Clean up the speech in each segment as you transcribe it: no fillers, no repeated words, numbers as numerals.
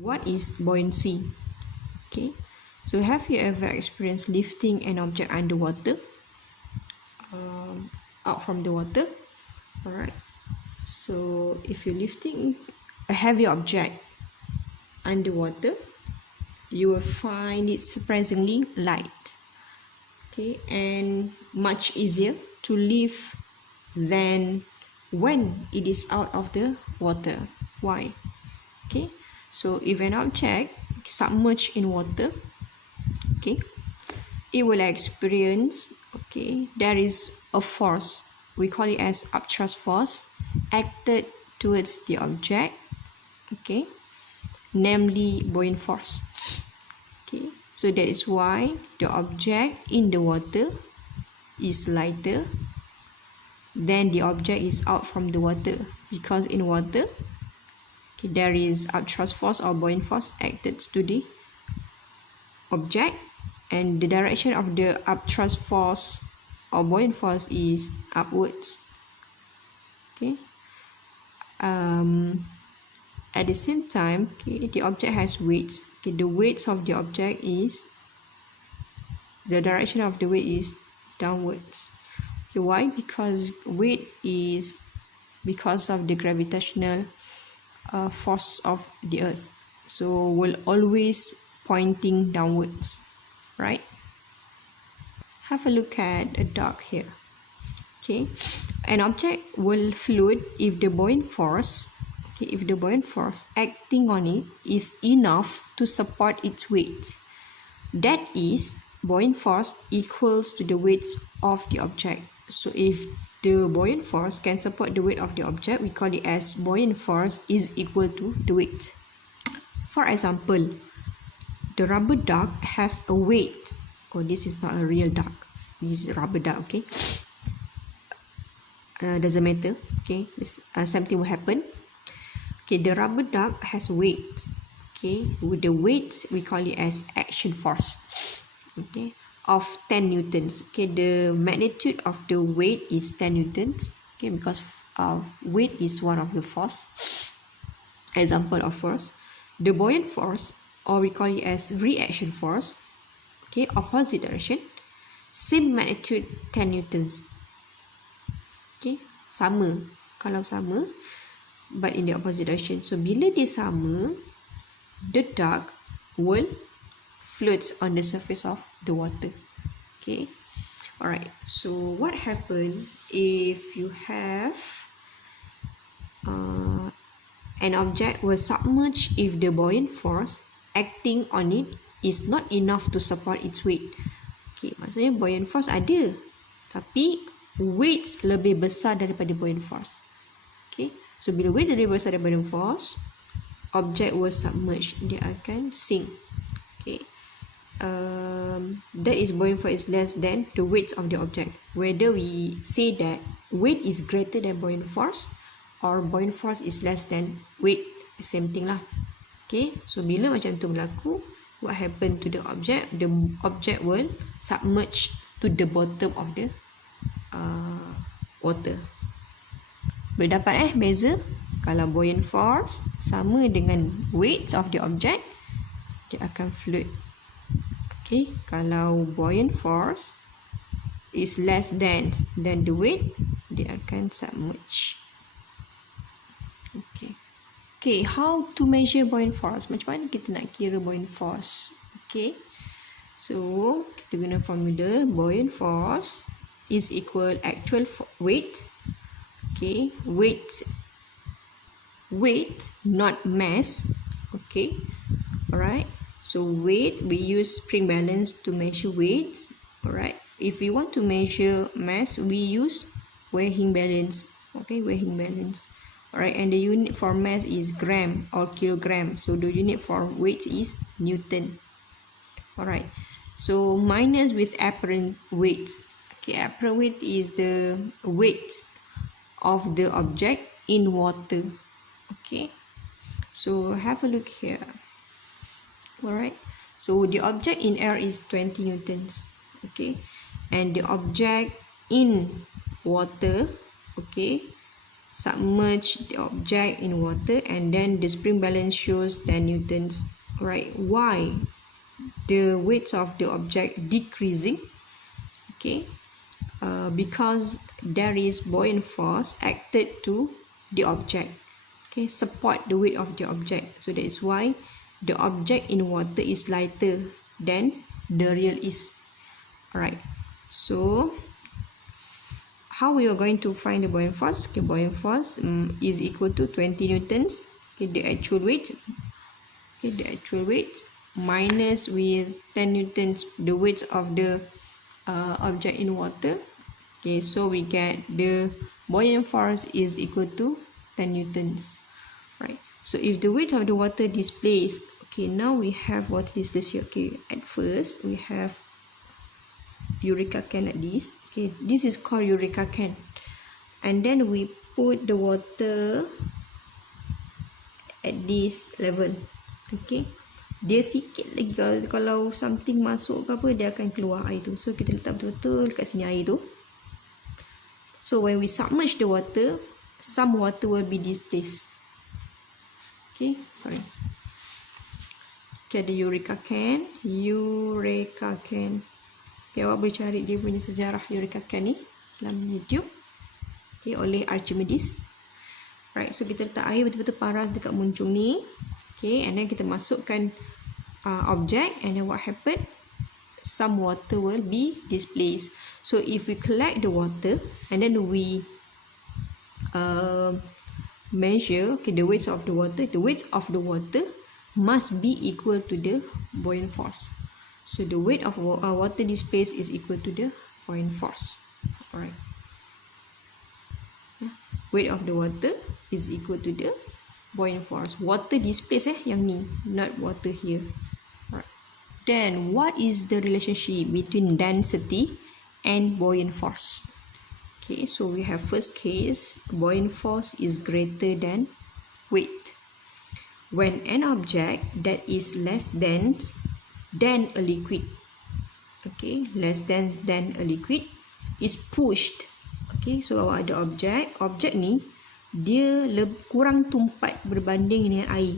What is buoyancy? Okay, so have you ever experienced lifting an object underwater, out from the water? All right, so if you're lifting a heavy object underwater, you will find it surprisingly light, okay, and much easier to lift than when it is out of the water. Why? Okay, so if an object submerged in water, okay, it will experience, okay, there is a force, we call it as upthrust force, acted towards the object, okay, namely buoyant force. Okay, so that is why the object in the water is lighter than the object is out from the water, because in water, okay, there is upthrust force or buoyant force acted to the object, and the direction of the upthrust force or buoyant force is upwards. Okay, at the same time, okay, the object has weights. Okay, the weights of the object is, the direction of the weight is downwards. Okay, why? Because weight is because of the gravitational force of the earth, so will always pointing downwards, right? Have a look at a duck here. Okay, an object will float if the buoyant force, okay, if the buoyant force acting on it is enough to support its weight. That is, buoyant force equals to the weight of the object. So if the buoyant force can support the weight of the object, we call it as buoyant force is equal to the weight. For example, the rubber duck has a weight. Oh, this is not a real duck. This is a rubber duck, okay? Doesn't matter, okay? Something will happen. Okay, the rubber duck has weight. Okay, with the weight, we call it as action force. Okay, of 10 newtons. Okay, the magnitude of the weight is 10 newtons. Okay, because weight is one of the force. Example of force. The buoyant force, or we call it as reaction force, okay, opposite direction, same magnitude 10 newtons. Okay, sama, kalau sama, but in the opposite direction. So bila dia sama, the duck will float on the surface of the water. Okay, alright, so what happens if you have an object will submerge if the buoyant force acting on it is not enough to support its weight. Okay, maksudnya buoyant force ada, tapi weight lebih besar daripada buoyant force. Okay, so bila weight lebih besar daripada buoyant force, object will submerge, dia akan sink. Okay, that is buoyant force is less than the weight of the object. Whether we say that weight is greater than buoyant force or buoyant force is less than weight, same thing lah. Okay, so bila macam tu berlaku, what happen to the object? The object will submerge to the bottom of the water. Boleh dapat beza? Kalau buoyant force sama dengan weight of the object, dia akan float. Okay, kalau buoyant force is less than the weight, dia akan submerge. Okay. Okay, how to measure buoyant force? Macam mana kita nak kira buoyant force? Okay, so kita guna formula buoyant force is equal actual weight. Okay, weight not mass. Okay, alright, so weight, we use spring balance to measure weights. Alright, if we want to measure mass, we use weighing balance. Okay, weighing balance. Alright, and the unit for mass is gram or kilogram, so the unit for weight is newton. Alright, so minus with apparent weight. Okay, apparent weight is the weight of the object in water. Okay, so have a look here. Alright, so the object in air is 20 newtons. Okay, and the object in water, okay, submerge the object in water, and then the spring balance shows 10 newtons. Right, why the weight of the object decreasing? Okay, because there is buoyant force acted to the object, okay, support the weight of the object. So that is why the object in water is lighter than the real is. Alright, so how we are going to find the buoyant force? Okay, buoyant force is equal to 20 newtons. Okay, the actual weight. Okay, the actual weight minus with 10 newtons the weight of the object in water. Okay, so we get the buoyant force is equal to 10 newtons. Right. So if the weight of the water displaced, okay, now we have water displaced here. Okay, at first we have eureka can like this. Okay, this is called eureka can, and then we put the water at this level. Okay, dia sikit lagi kalau something masuk ke apa, dia akan keluar air tu. So kita letak betul-betul kat sini air tu. So when we submerge the water, some water will be displaced. Okay, sorry. Okay, ada eureka can. Okay, awak boleh cari dia punya sejarah eureka can ni dalam YouTube. Okay, oleh Archimedes. Right, so kita letak air betul-betul paras dekat muncung ni. Okay, and then kita masukkan object, and then what happened? Some water will be displaced. So if we collect the water and then we measure, okay, the weight of the water must be equal to the buoyant force. So the weight of water displaced is equal to the buoyant force. Alright, weight of the water is equal to the buoyant force. Water displaced yang ni, not water here. Alright. Then what is the relationship between density and buoyant force? Okay, so we have first case, buoyant force is greater than weight. When an object that is less dense than a liquid, okay, less dense than a liquid, is pushed. Okay, so awak ada objek ni dia kurang tumpat berbanding dengan air.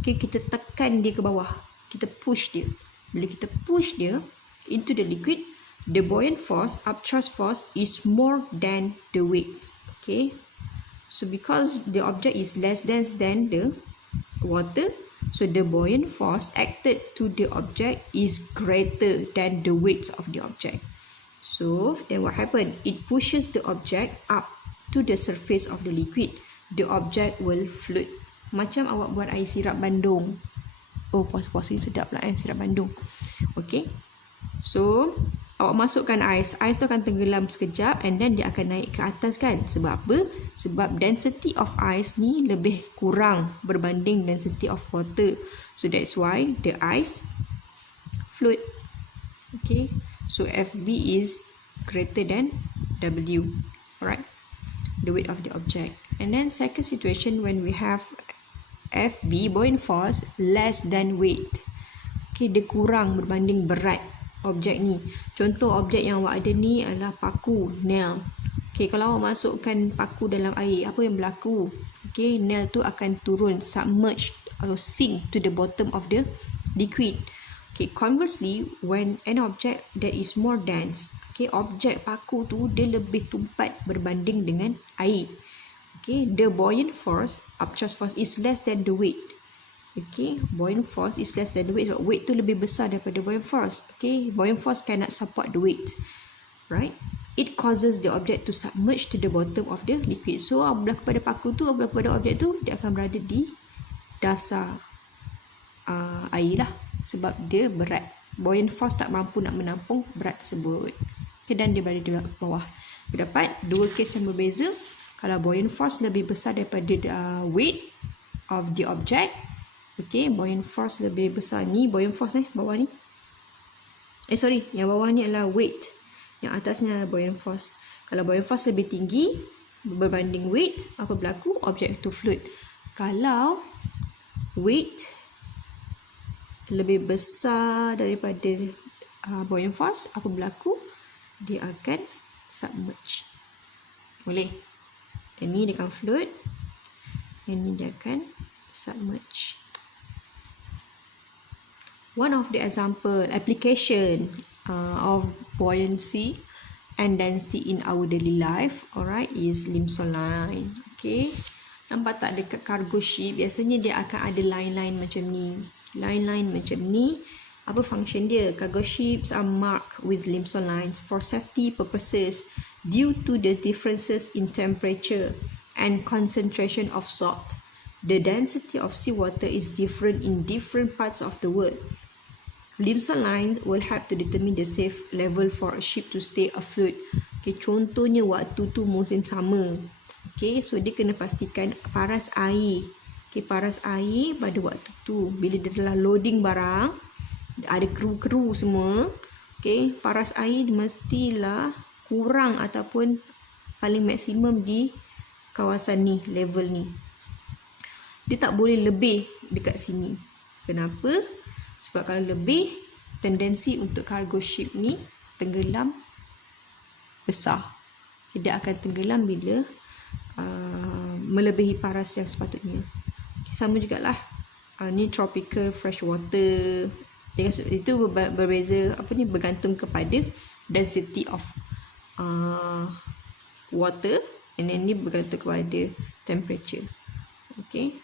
Okay, kita tekan dia ke bawah, kita push dia. Bila kita push dia into the liquid, the buoyant force, upthrust force, is more than the weight. Okay, so because the object is less dense than the water, so the buoyant force acted to the object is greater than the weight of the object. So then what happened? It pushes the object up to the surface of the liquid. The object will float. Macam awak buat air sirap bandung. Oh, puasa-puasa sedap lah sirap bandung. Okay, so awak masukkan ais tu akan tenggelam sekejap, and then dia akan naik ke atas kan. Sebab apa? Sebab density of ice ni lebih kurang berbanding density of water. So that's why the ice float. Okay, so FB is greater than W. Alright, the weight of the object. And then second situation, when we have FB, buoyant force, less than weight. Okay, dia kurang berbanding berat objek ni. Contoh objek yang awak ada ni adalah paku, nail. Okay, kalau awak masukkan paku dalam air, apa yang berlaku? Okay, nail tu akan turun, submerged atau sink to the bottom of the liquid. Okay, conversely, when an object that is more dense, okay, objek paku tu dia lebih tumpat berbanding dengan air. Okay, the buoyant force, upthrust force, is less than the weight. Okay, buoyant force is less than the weight. So weight tu lebih besar daripada buoyant force. Okay, buoyant force cannot support the weight. Right? It causes the object to submerge to the bottom of the liquid. So apabila kepada paku tu, apabila kepada objek tu, dia akan berada di dasar air lah. Sebab dia berat. Buoyant force tak mampu nak menampung berat tersebut. Okay, dan dia berada di bawah. Kita dapat dua kes yang berbeza. Kalau buoyant force lebih besar daripada weight of the object. Okay, buoyant force lebih besar ni, buoyant force ni, bawah ni. Sorry, yang bawah ni adalah weight. Yang atasnya adalah buoyant force. Kalau buoyant force lebih tinggi berbanding weight, apa berlaku? Objek itu float. Kalau weight lebih besar daripada buoyant force, apa berlaku? Dia akan submerge. Boleh? Yang ni dia akan float, yang ni dia akan submerge. One of the example application of buoyancy and density in our daily life, alright, is limestone line. Okay, nampak tak dekat cargo ship biasanya dia akan ada line-line macam ni. Line-line macam ni, apa function dia? Cargo ships are marked with limestone lines for safety purposes due to the differences in temperature and concentration of salt. The density of seawater is different in different parts of the world. Limestone lines will help to determine the safe level for a ship to stay afloat. Okay, contohnya waktu tu musim summer. Okay, so dia kena pastikan paras air. Okay, paras air pada waktu tu bila dia telah loading barang, ada kru-kru semua. Okay, paras air mestilah kurang ataupun paling maksimum di kawasan ni, level ni. Dia tak boleh lebih dekat sini. Kenapa? Sebab kalau lebih, tendensi untuk cargo ship ni tenggelam besar. Dia akan tenggelam bila melebihi paras yang sepatutnya. Okay, sama jugalah. Ni tropical fresh water. Itu berbeza, bergantung kepada density of water, and then ni bergantung kepada temperature. Okay.